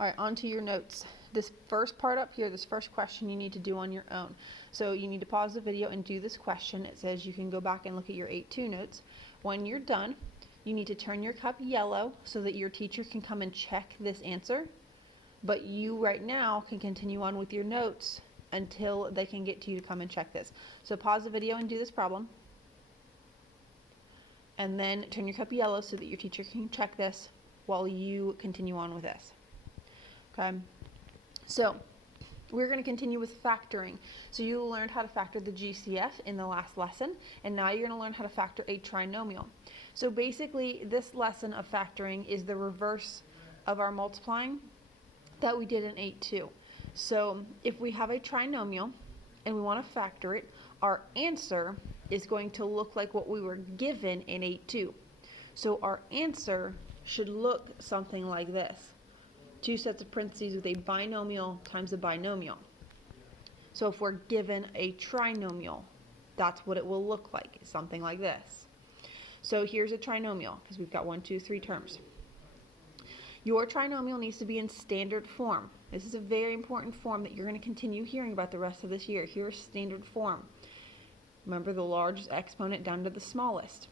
All right, on to your notes. This first part up here, this first question you need to do on your own. So you need to pause the video and do this question. It says you can go back and look at your 8-2 notes. When you're done, you need to turn your cup yellow so that your teacher can come and check this answer. But you right now can continue on with your notes until they can get to you to come and check this. So pause the video and do this problem. And then turn your cup yellow so that your teacher can check this while you continue on with this. Okay, so we're going to continue with factoring. So you learned how to factor the GCF in the last lesson, and now you're going to learn how to factor a trinomial. So basically, this lesson of factoring is the reverse of our multiplying that we did in 8-2. So if we have a trinomial and we want to factor it, our answer is going to look like what we were given in 8-2. So our answer should look something like this. Two sets of parentheses with a binomial times a binomial. So if we're given a trinomial, that's what it will look like, something like this. So here's a trinomial, because we've got 1, 2, 3 terms. Your trinomial needs to be in standard form. This is a very important form that you're going to continue hearing about the rest of this year. Here's standard form. Remember the largest exponent down to the smallest.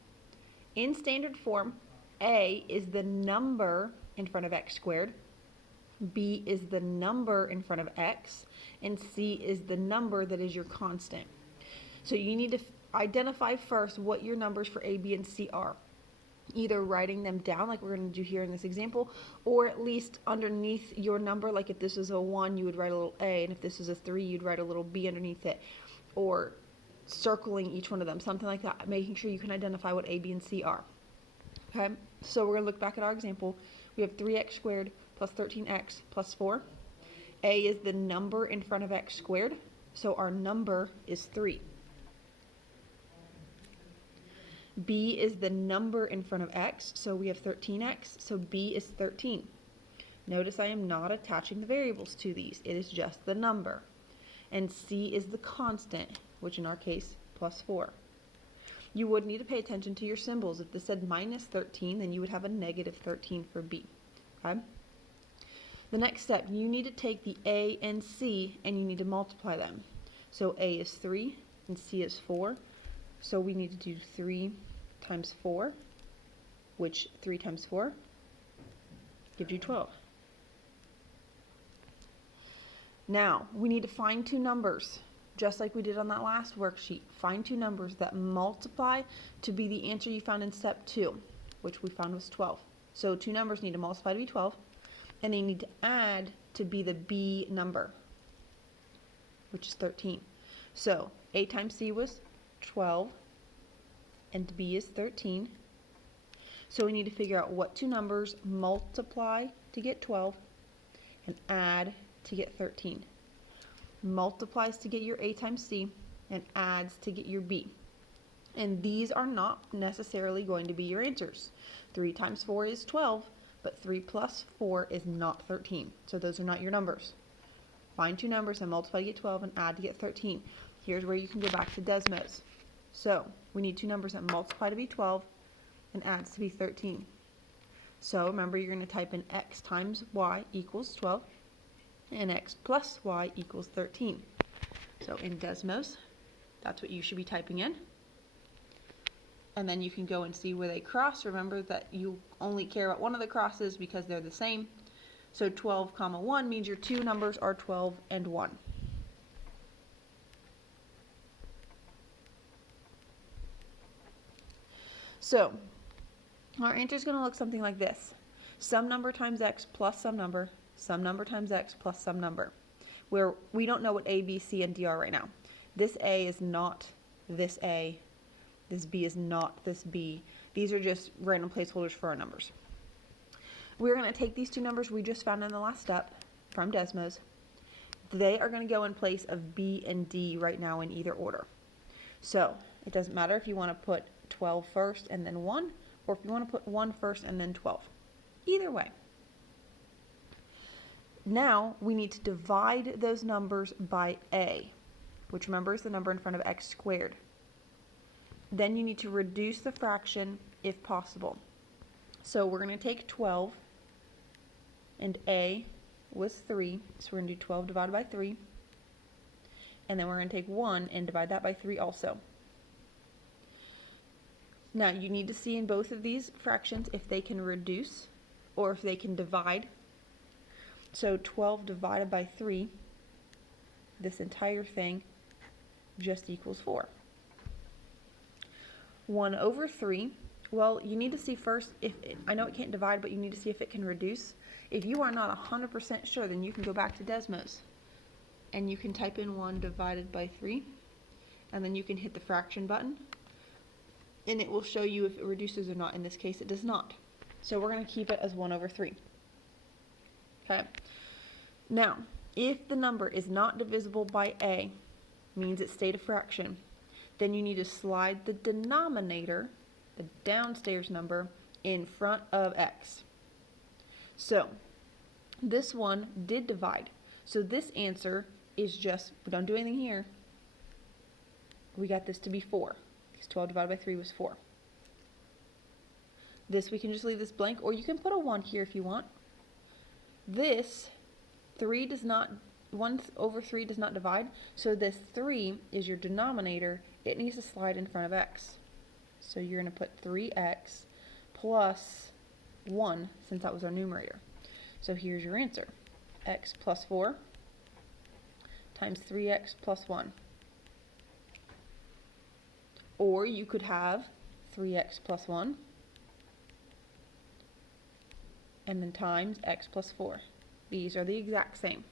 In standard form, a is the number in front of x squared, b is the number in front of x, and c is the number that is your constant. So you need to identify first what your numbers for a, b, and c are. Either writing them down like we're going to do here in this example, or at least underneath your number, like if this is a 1, you would write a little a, and if this is a 3, you'd write a little b underneath it, or circling each one of them, something like that, making sure you can identify what a, b, and c are. Okay, so we're going to look back at our example. We have 3x squared plus 13x plus 4. A is the number in front of x squared, so our number is 3. B is the number in front of x, so we have 13x, so b is 13. Notice I am not attaching the variables to these, it is just the number. And c is the constant, which in our case, plus 4. You would need to pay attention to your symbols. If this said minus 13, then you would have a negative 13 for b. Okay? The next step, you need to take the a and c and you need to multiply them. So a is 3 and c is 4. So we need to do 3 times 4, which 3 times 4 gives you 12. Now, we need to find two numbers, just like we did on that last worksheet. Find two numbers that multiply to be the answer you found in step 2, which we found was 12. So two numbers need to multiply to be 12, and they need to add to be the b number, which is 13. So a times c was 12, and b is 13. So we need to figure out what two numbers multiply to get 12 and add to get 13. Multiplies to get your a times c and adds to get your b. And these are not necessarily going to be your answers. 3 times 4 is 12, but 3 plus 4 is not 13. So those are not your numbers. Find two numbers and multiply to get 12 and add to get 13. Here's where you can go back to Desmos. So we need two numbers that multiply to be 12 and adds to be 13. So remember, you're going to type in x times y equals 12 and x plus y equals 13. So in Desmos, that's what you should be typing in. And then you can go and see where they cross. Remember that you only care about one of the crosses because they're the same. So 12, 1 means your two numbers are 12 and 1. So our answer is going to look something like this. Some number times x plus some number times x plus some number. Where we don't know what a, b, c, and d are right now. This a is not this a. This b is not this b. These are just random placeholders for our numbers. We're going to take these two numbers we just found in the last step from Desmos. They are going to go in place of b and d right now in either order. So it doesn't matter if you want to put 12 first and then 1, or if you want to put 1 first and then 12. Either way. Now we need to divide those numbers by a, which remember is the number in front of x squared. Then you need to reduce the fraction if possible. So we're going to take 12 and a was 3, so we're going to do 12 divided by 3. And then we're going to take 1 and divide that by 3 also. Now, you need to see in both of these fractions if they can reduce or if they can divide. So 12 divided by 3, this entire thing just equals 4. 1 over 3, well, you need to see first, I know it can't divide, but you need to see if it can reduce. If you are not 100% sure, then you can go back to Desmos and you can type in 1 divided by 3, and then you can hit the fraction button, and it will show you if it reduces or not. In this case, it does not. So we're going to keep it as 1 over 3. Okay. Now, if the number is not divisible by a, means it stayed a fraction, then you need to slide the denominator, the downstairs number, in front of x. So, this one did divide. So this answer is just, we don't do anything here. We got this to be 4. 12 divided by 3 was 4. This, we can just leave this blank, or you can put a 1 here if you want. This 1 over 3 does not divide, so this 3 is your denominator. It needs to slide in front of x. So you're going to put 3x plus 1, since that was our numerator. So here's your answer. X plus 4 times 3x plus 1. Or you could have 3x plus 1 and then times x plus 4. These are the exact same.